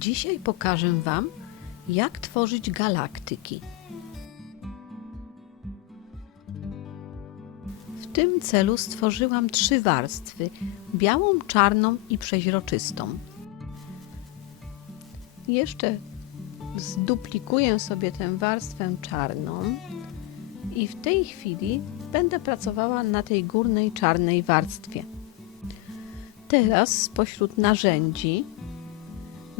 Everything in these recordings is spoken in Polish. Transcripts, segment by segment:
Dzisiaj pokażę Wam, jak tworzyć galaktyki. W tym celu stworzyłam trzy warstwy: białą, czarną i przeźroczystą. Jeszcze zduplikuję sobie tę warstwę czarną i w tej chwili będę pracowała na tej górnej czarnej warstwie. Teraz spośród narzędzi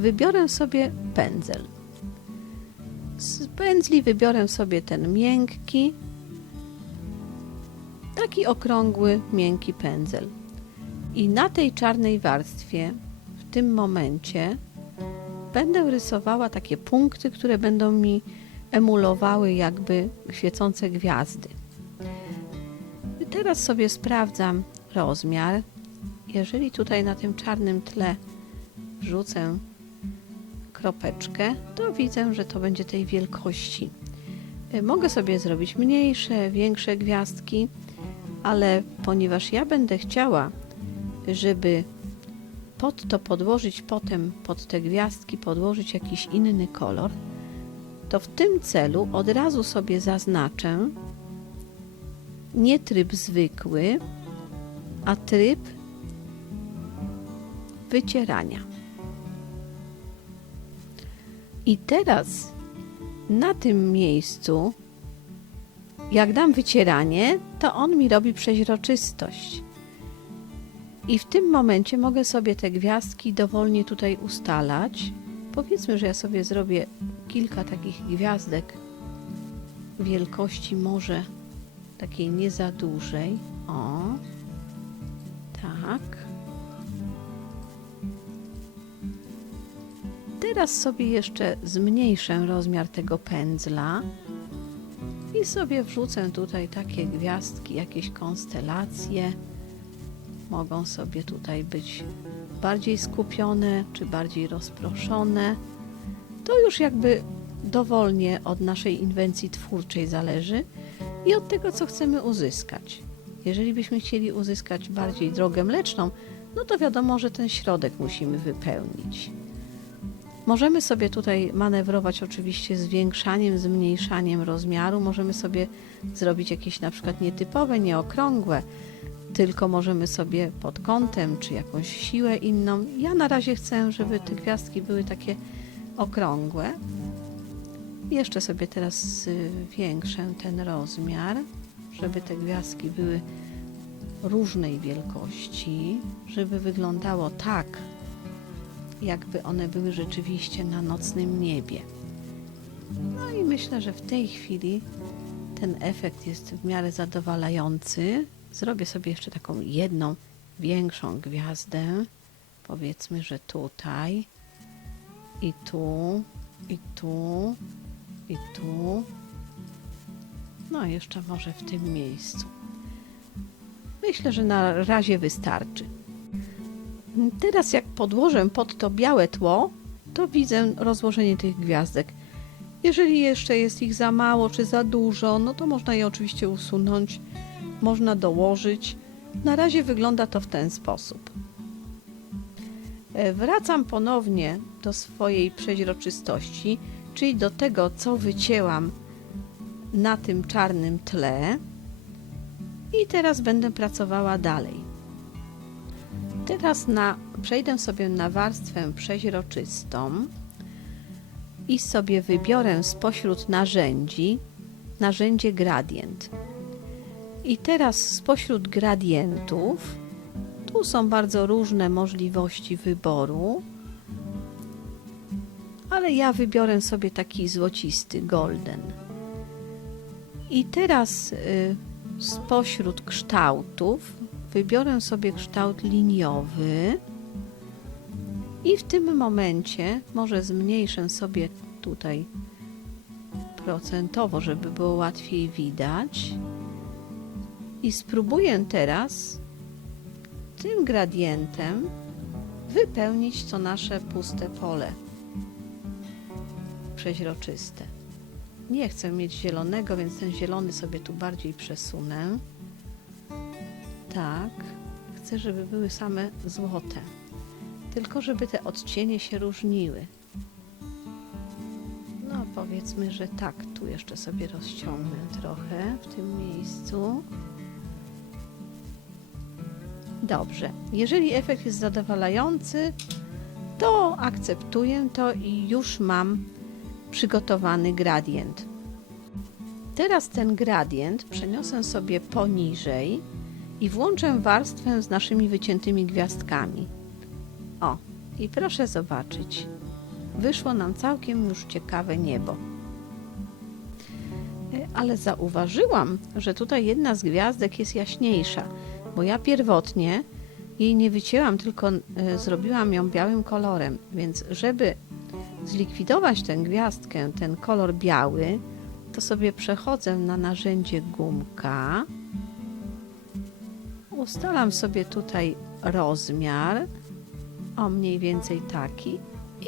wybiorę sobie pędzel. Z pędzli wybiorę sobie ten miękki, taki okrągły, miękki pędzel. I na tej czarnej warstwie w tym momencie będę rysowała takie punkty, które będą mi emulowały jakby świecące gwiazdy. I teraz sobie sprawdzam rozmiar. Jeżeli tutaj na tym czarnym tle wrzucę kropeczkę, to widzę, że to będzie tej wielkości. Y, Mogę sobie zrobić mniejsze, większe gwiazdki, ale ponieważ ja będę chciała, żeby pod to podłożyć potem, pod te gwiazdki podłożyć jakiś inny kolor, to w tym celu od razu sobie zaznaczę nie tryb zwykły, a tryb wycierania. I teraz na tym miejscu, jak dam wycieranie, to on mi robi przeźroczystość. I w tym momencie mogę sobie te gwiazdki dowolnie tutaj ustalać. Powiedzmy, że ja sobie zrobię kilka takich gwiazdek wielkości może takiej nie za dużej. O, tak. Teraz sobie jeszcze zmniejszę rozmiar tego pędzla i sobie wrzucę tutaj takie gwiazdki, jakieś konstelacje. Mogą sobie tutaj być bardziej skupione czy bardziej rozproszone. To już jakby dowolnie od naszej inwencji twórczej zależy i od tego, co chcemy uzyskać. Jeżeli byśmy chcieli uzyskać bardziej drogę mleczną, no to wiadomo, że ten środek musimy wypełnić. Możemy sobie tutaj manewrować oczywiście zwiększaniem, zmniejszaniem rozmiaru. Możemy sobie zrobić jakieś na przykład nietypowe, nieokrągłe, tylko możemy sobie pod kątem czy jakąś siłę inną. Ja na razie chcę, żeby te gwiazdki były takie okrągłe. Jeszcze sobie teraz zwiększę ten rozmiar, żeby te gwiazdki były różnej wielkości, żeby wyglądało tak, jakby one były rzeczywiście na nocnym niebie. No i myślę, że w tej chwili ten efekt jest w miarę zadowalający. Zrobię sobie jeszcze taką jedną większą gwiazdę. Powiedzmy, że tutaj i tu, i tu, i tu. No, jeszcze może w tym miejscu. Myślę, że na razie wystarczy. Teraz jak podłożę pod to białe tło, to widzę rozłożenie tych gwiazdek. Jeżeli jeszcze jest ich za mało czy za dużo, no to można je oczywiście usunąć, można dołożyć. Na razie wygląda to w ten sposób. E, Wracam ponownie do swojej przeźroczystości, czyli do tego, co wycięłam na tym czarnym tle. I teraz będę pracowała dalej. Teraz na, przejdę sobie na warstwę przeźroczystą i sobie wybiorę spośród narzędzi narzędzie gradient. I teraz spośród gradientów, tu są bardzo różne możliwości wyboru, ale ja wybiorę sobie taki złocisty, golden. I teraz y, spośród kształtów wybiorę sobie kształt liniowy i w tym momencie może zmniejszę sobie tutaj procentowo, żeby było łatwiej widać. I spróbuję teraz tym gradientem wypełnić to nasze puste pole przeźroczyste. Nie chcę mieć zielonego, więc ten zielony sobie tu bardziej przesunę. Tak, chcę, żeby były same złote. Tylko żeby te odcienie się różniły. powiedzmy, że tak, tu jeszcze sobie rozciągnę trochę w tym miejscu. Dobrze, jeżeli efekt jest zadowalający, to akceptuję to i już mam przygotowany gradient. Teraz ten gradient przeniosę sobie poniżej i włączę warstwę z naszymi wyciętymi gwiazdkami. O, i proszę zobaczyć, wyszło nam całkiem już ciekawe niebo. E, Ale zauważyłam, że tutaj jedna z gwiazdek jest jaśniejsza, bo ja pierwotnie jej nie wycięłam, tylko e, zrobiłam ją białym kolorem, więc żeby zlikwidować tę gwiazdkę, ten kolor biały, to sobie przechodzę na narzędzie gumka, ustalam sobie tutaj rozmiar, o mniej więcej taki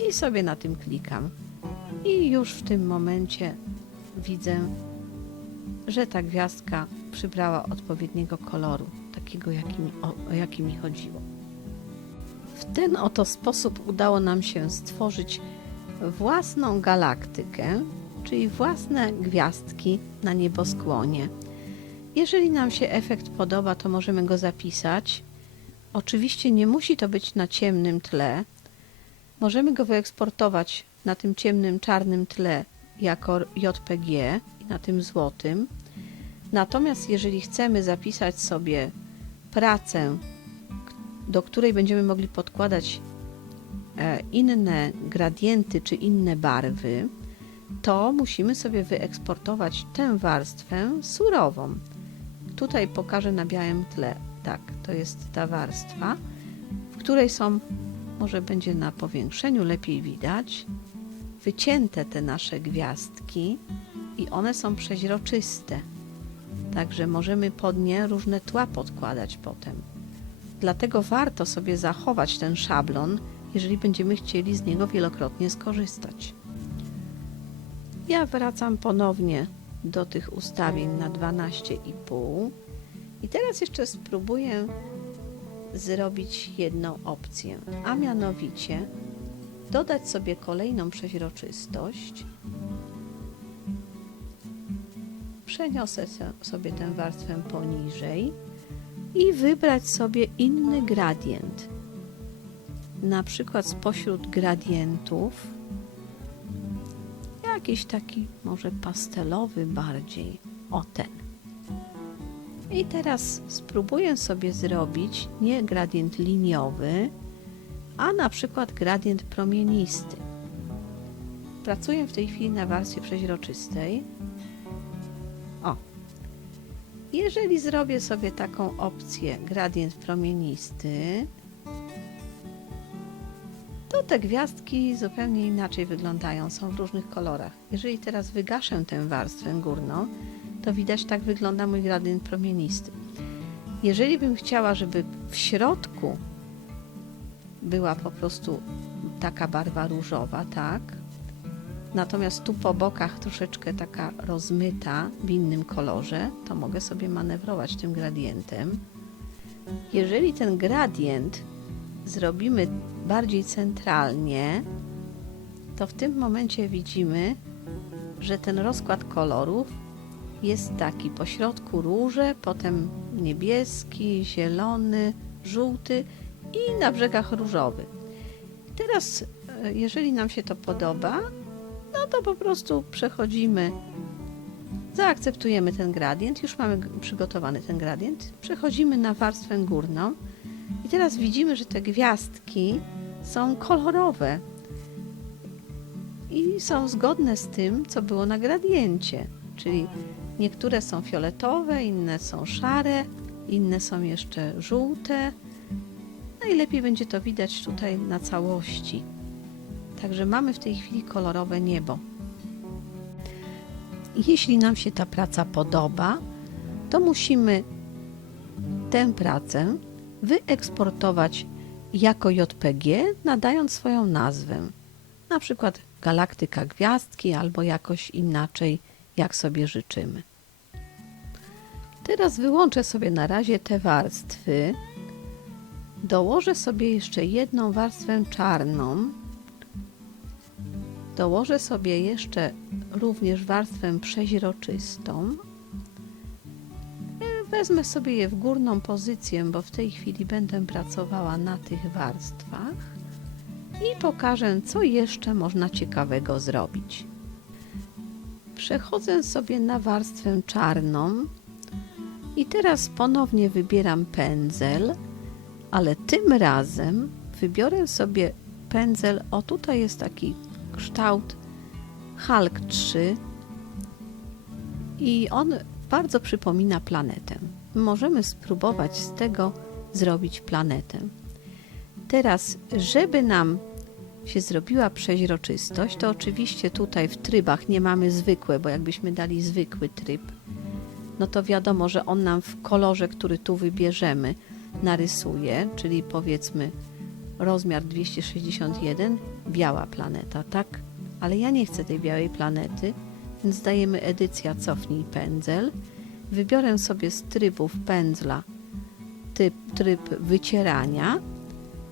i sobie na tym klikam. I już w tym momencie widzę, że ta gwiazdka przybrała odpowiedniego koloru, takiego jaki mi, o, jaki mi chodziło. W ten oto sposób udało nam się stworzyć własną galaktykę, czyli własne gwiazdki na nieboskłonie. Jeżeli nam się efekt podoba, to możemy go zapisać. Oczywiście nie musi to być na ciemnym tle. Możemy go wyeksportować na tym ciemnym, czarnym tle jako JPG na tym złotym. Natomiast jeżeli chcemy zapisać sobie pracę, do której będziemy mogli podkładać e, inne gradienty czy inne barwy, to musimy sobie wyeksportować tę warstwę surową. Tutaj pokażę na białym tle. Tak, to jest ta warstwa, w której są, może będzie na powiększeniu lepiej widać, wycięte te nasze gwiazdki i one są przeźroczyste. Także możemy pod nie różne tła podkładać potem. Dlatego warto sobie zachować ten szablon, jeżeli będziemy chcieli z niego wielokrotnie skorzystać. Ja wracam ponownie do tych ustawień na 12,5 i teraz jeszcze spróbuję zrobić jedną opcję, a mianowicie dodać sobie kolejną przeźroczystość. Przeniosę sobie tę warstwę poniżej i wybrać sobie inny gradient. Na przykład spośród gradientów jakiś taki może pastelowy bardziej. O ten. I teraz spróbuję sobie zrobić nie gradient liniowy, a na przykład gradient promienisty. Pracuję w tej chwili na warstwie przeźroczystej. O. Jeżeli zrobię sobie taką opcję gradient promienisty, te gwiazdki zupełnie inaczej wyglądają, są w różnych kolorach. Jeżeli teraz wygaszę tę warstwę górną, to widać tak wygląda mój gradient promienisty. Jeżeli bym chciała, żeby w środku była po prostu taka barwa różowa, tak? Natomiast tu po bokach troszeczkę taka rozmyta w innym kolorze, to mogę sobie manewrować tym gradientem. Jeżeli ten gradient zrobimy bardziej centralnie, to w tym momencie widzimy, że ten rozkład kolorów jest taki: po środku róże, potem niebieski, zielony, żółty i na brzegach różowy. Teraz, e, jeżeli nam się to podoba, no to po prostu przechodzimy, zaakceptujemy ten gradient, już mamy przygotowany ten gradient, przechodzimy na warstwę górną. I teraz widzimy, że te gwiazdki są kolorowe i są zgodne z tym, co było na gradiencie, czyli niektóre są fioletowe, inne są szare, inne są jeszcze żółte. Najlepiej będzie to widać tutaj na całości. Także mamy w tej chwili kolorowe niebo. Jeśli nam się ta praca podoba, to musimy tę pracę wyeksportować jako JPG, nadając swoją nazwę. Na przykład galaktyka gwiazdki albo jakoś inaczej, jak sobie życzymy. Teraz wyłączę sobie na razie te warstwy. Dołożę sobie jeszcze jedną warstwę czarną Dołożę sobie jeszcze również warstwę przeźroczystą. Wezmę sobie je w górną pozycję, bo w tej chwili będę pracowała na tych warstwach i pokażę, co jeszcze można ciekawego zrobić. Przechodzę sobie na warstwę czarną i teraz ponownie wybieram pędzel, ale tym razem wybiorę sobie pędzel. O, tutaj jest taki kształt Hulk 3 i on bardzo przypomina planetę. Możemy spróbować z tego zrobić planetę. Teraz, żeby nam się zrobiła przeźroczystość, to oczywiście tutaj w trybach nie mamy zwykłe, bo jakbyśmy dali zwykły tryb, no to wiadomo, że on nam w kolorze, który tu wybierzemy, narysuje, czyli powiedzmy rozmiar 261, biała planeta, tak? Ale ja nie chcę tej białej planety, więc dajemy edycja cofnij pędzel. Wybiorę sobie z trybów pędzla typ, tryb wycierania,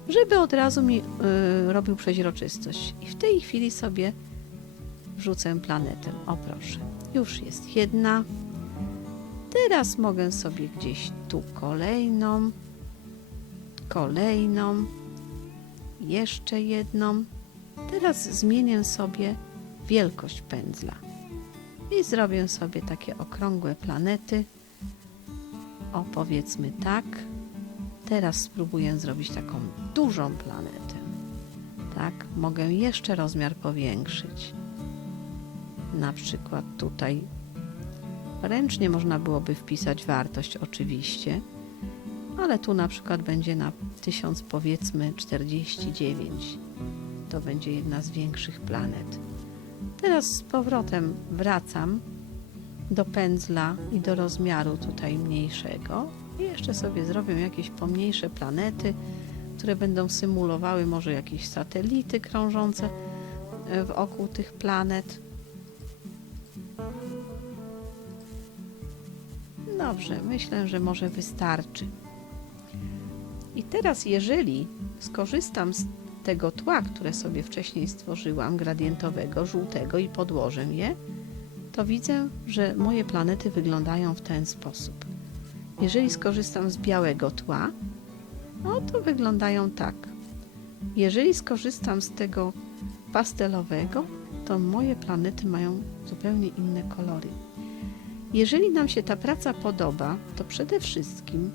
żeby od razu mi y, robił przeźroczystość. I w tej chwili sobie wrzucę planetę. O proszę, już jest jedna. Teraz mogę sobie gdzieś tu kolejną, kolejną, jeszcze jedną. Teraz zmienię sobie wielkość pędzla i zrobię sobie takie okrągłe planety. O, powiedzmy tak. Teraz spróbuję zrobić taką dużą planetę. Tak, mogę jeszcze rozmiar powiększyć. Na przykład tutaj ręcznie można byłoby wpisać wartość oczywiście, ale tu na przykład będzie na 1000 powiedzmy 49. To będzie jedna z większych planet. Teraz z powrotem wracam do pędzla i do rozmiaru tutaj mniejszego i jeszcze sobie zrobię jakieś pomniejsze planety, które będą symulowały może jakieś satelity krążące e, wokół tych planet. Dobrze, myślę, że może wystarczy. I teraz, jeżeli skorzystam z tego tła, które sobie wcześniej stworzyłam, gradientowego, żółtego i podłożę je, to widzę, że moje planety wyglądają w ten sposób. Jeżeli skorzystam z białego tła, no to wyglądają tak. Jeżeli skorzystam z tego pastelowego, to moje planety mają zupełnie inne kolory. Jeżeli nam się ta praca podoba, to przede wszystkim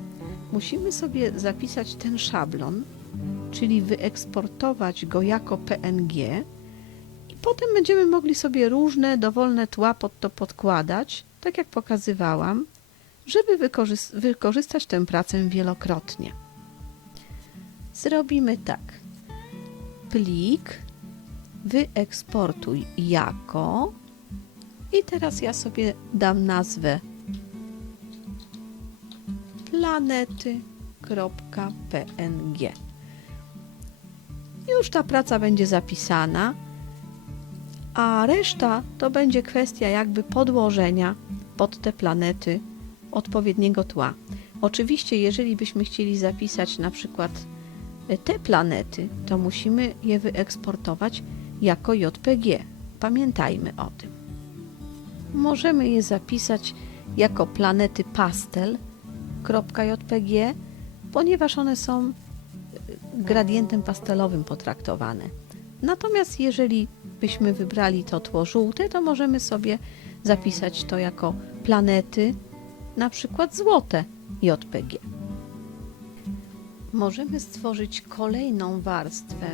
musimy sobie zapisać ten szablon, czyli wyeksportować go jako PNG i potem będziemy mogli sobie różne dowolne tła pod to podkładać, tak jak pokazywałam, żeby wykorzys- wykorzystać tę pracę wielokrotnie. Zrobimy tak. Plik wyeksportuj jako i teraz ja sobie dam nazwę planety.png. Już ta praca będzie zapisana, a reszta to będzie kwestia jakby podłożenia pod te planety odpowiedniego tła. Oczywiście, jeżeli byśmy chcieli zapisać na przykład te planety, to musimy je wyeksportować jako JPG. Pamiętajmy o tym. Możemy je zapisać jako planety pastel.jpg, ponieważ one są gradientem pastelowym potraktowane. Natomiast jeżeli byśmy wybrali to tło żółte, to możemy sobie zapisać to jako planety, na przykład złote JPG. Możemy stworzyć kolejną warstwę.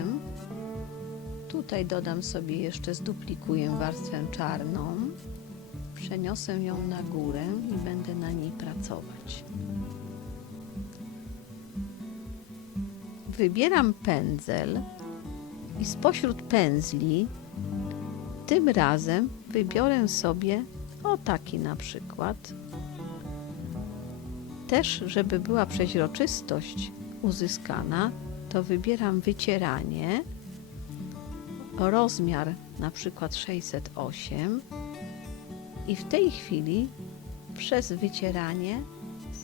Tutaj dodam sobie jeszcze, zduplikuję warstwę czarną. Przeniosę ją na górę i będę na niej pracować. Wybieram pędzel i spośród pędzli tym razem wybiorę sobie o taki na przykład. Też, żeby była przeźroczystość uzyskana, to wybieram wycieranie, rozmiar na przykład 608 i w tej chwili przez wycieranie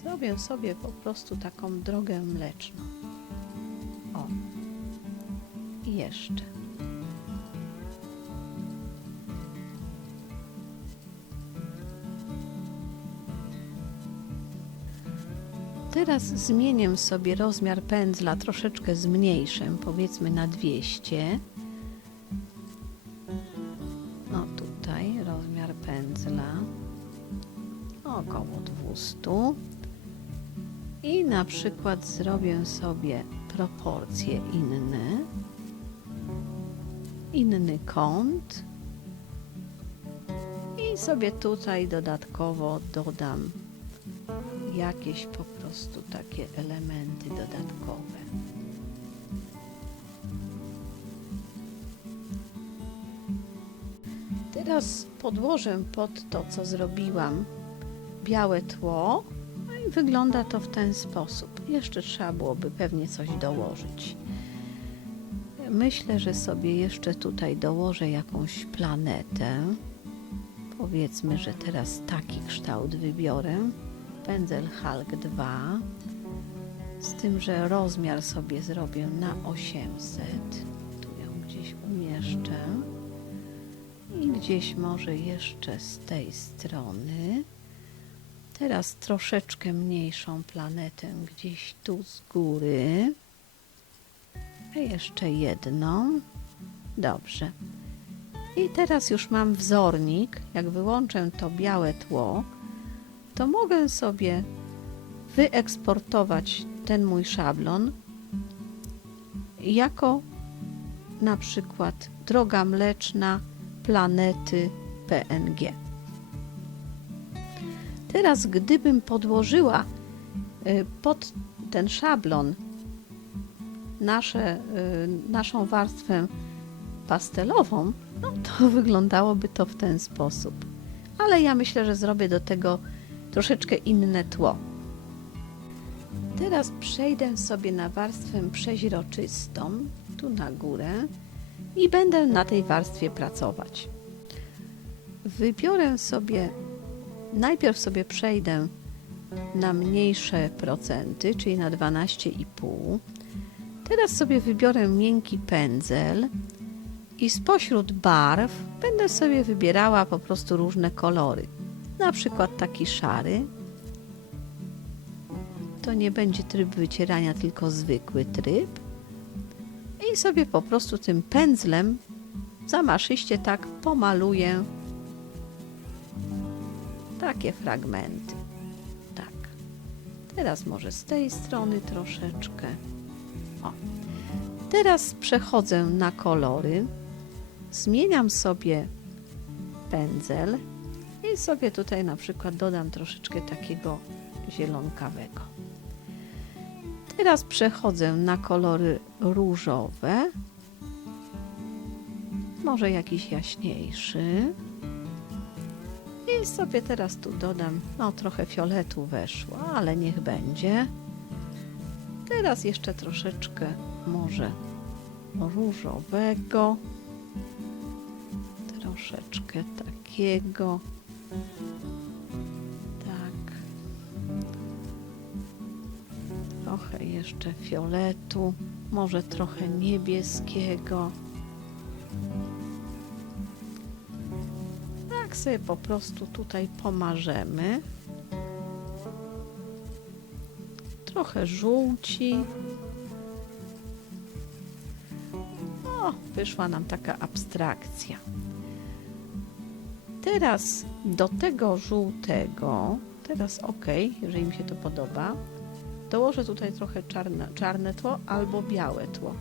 zrobię sobie po prostu taką drogę mleczną jeszcze. Teraz zmienię sobie rozmiar pędzla, troszeczkę zmniejszę, powiedzmy na 200. No tutaj rozmiar pędzla około 200. I na przykład zrobię sobie proporcje inne. Inny kąt. I sobie tutaj dodatkowo dodam jakieś po prostu takie elementy dodatkowe. Teraz podłożę pod to, co zrobiłam, białe tło no i wygląda to w ten sposób. Jeszcze trzeba byłoby pewnie coś dołożyć. Myślę, że sobie jeszcze tutaj dołożę jakąś planetę. Powiedzmy, że teraz taki kształt wybiorę. Pędzel Hulk 2. Z tym, że rozmiar sobie zrobię na 800. Tu ją gdzieś umieszczę. I gdzieś może jeszcze z tej strony. Teraz troszeczkę mniejszą planetę gdzieś tu z góry. Jeszcze jedną. Dobrze. I teraz już mam wzornik. Jak wyłączę to białe tło, to mogę sobie wyeksportować ten mój szablon jako na przykład droga mleczna planety PNG. Teraz, gdybym podłożyła y, pod ten szablon nasze, y, naszą warstwę pastelową, no to wyglądałoby to w ten sposób. Ale ja myślę, że zrobię do tego troszeczkę inne tło. Teraz przejdę sobie na warstwę przeźroczystą, tu na górę i będę na tej warstwie pracować. Wybiorę sobie, najpierw sobie przejdę na mniejsze procenty, czyli na 12,5. Teraz sobie wybiorę miękki pędzel i spośród barw będę sobie wybierała po prostu różne kolory. Na przykład taki szary. To nie będzie tryb wycierania, tylko zwykły tryb. I sobie po prostu tym pędzlem zamaszyście tak pomaluję takie fragmenty. Tak. Teraz może z tej strony troszeczkę. Teraz przechodzę na kolory. Zmieniam sobie pędzel i sobie tutaj na przykład dodam troszeczkę takiego zielonkawego. Teraz przechodzę na kolory różowe. Może jakiś jaśniejszy. I sobie teraz tu dodam, no trochę fioletu weszło, ale niech będzie. Teraz jeszcze troszeczkę może różowego. Troszeczkę takiego. Tak. Trochę jeszcze fioletu, może trochę niebieskiego. Tak sobie po prostu tutaj pomarzemy. Trochę żółci. O, wyszła nam taka abstrakcja. Teraz do tego żółtego, teraz ok, jeżeli mi się to podoba, dołożę tutaj trochę czarne, czarne tło albo białe tło.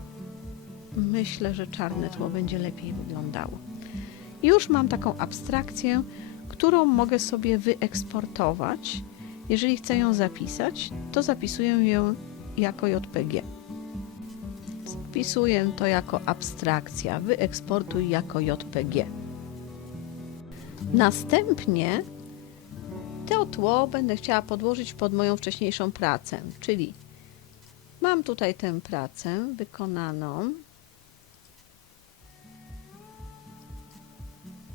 Myślę, że czarne tło będzie lepiej wyglądało. Już mam taką abstrakcję, którą mogę sobie wyeksportować. Jeżeli chcę ją zapisać, to zapisuję ją jako JPG. Zapisuję to jako abstrakcja. Wyeksportuj jako JPG. Następnie to tło będę chciała podłożyć pod moją wcześniejszą pracę, czyli mam tutaj tę pracę wykonaną.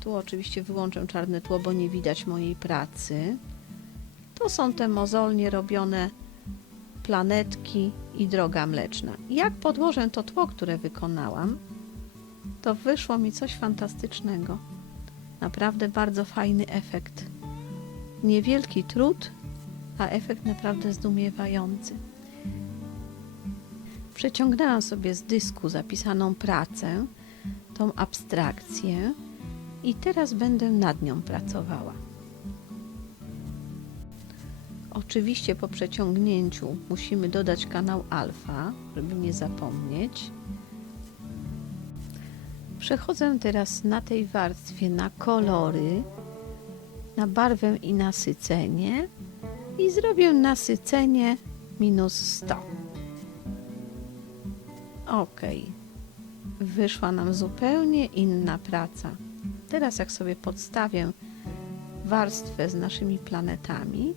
Tu oczywiście wyłączę czarne tło, bo nie widać mojej pracy. To są te mozolnie robione planetki i droga mleczna. Jak podłożę to tło, które wykonałam, to wyszło mi coś fantastycznego. Naprawdę bardzo fajny efekt. Niewielki trud a efekt naprawdę zdumiewający. Przeciągnęłam sobie z dysku zapisaną pracę, tą abstrakcję i teraz będę nad nią pracowała. Oczywiście po przeciągnięciu musimy dodać kanał alfa, żeby nie zapomnieć. Przechodzę teraz na tej warstwie na kolory, na barwę i nasycenie i zrobię nasycenie minus 100. Ok. Wyszła nam zupełnie inna praca. Teraz jak sobie podstawię warstwę z naszymi planetami,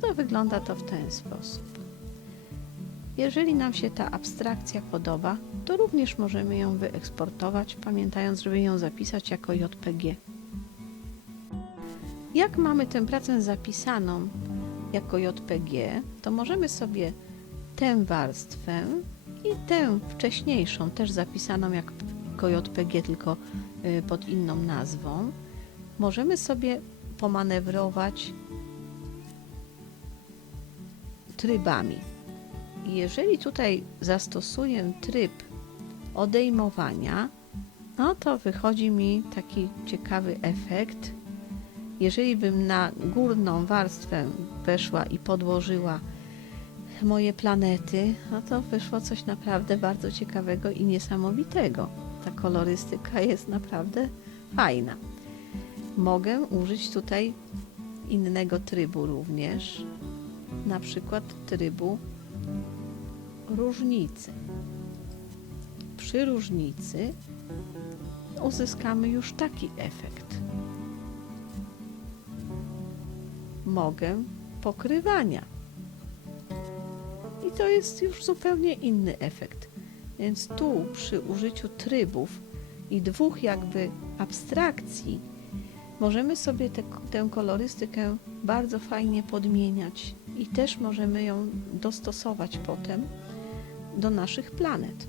to wygląda to w ten sposób. Jeżeli nam się ta abstrakcja podoba, to również możemy ją wyeksportować, pamiętając, żeby ją zapisać jako JPG. Jak mamy tę pracę zapisaną jako JPG, to możemy sobie tę warstwę i tę wcześniejszą, też zapisaną jako JPG, tylko y, pod inną nazwą, możemy sobie pomanewrować trybami. Jeżeli tutaj zastosuję tryb odejmowania, no to wychodzi mi taki ciekawy efekt. Jeżeli bym na górną warstwę weszła i podłożyła moje planety, no to wyszło coś naprawdę bardzo ciekawego i niesamowitego. Ta kolorystyka jest naprawdę fajna. Mogę użyć tutaj innego trybu również, na przykład trybu różnicy. Przy różnicy uzyskamy już taki efekt. Mogę pokrywania. I to jest już zupełnie inny efekt. Więc tu przy użyciu trybów i dwóch jakby abstrakcji możemy sobie te, tę kolorystykę bardzo fajnie podmieniać i też możemy ją dostosować potem do naszych planet.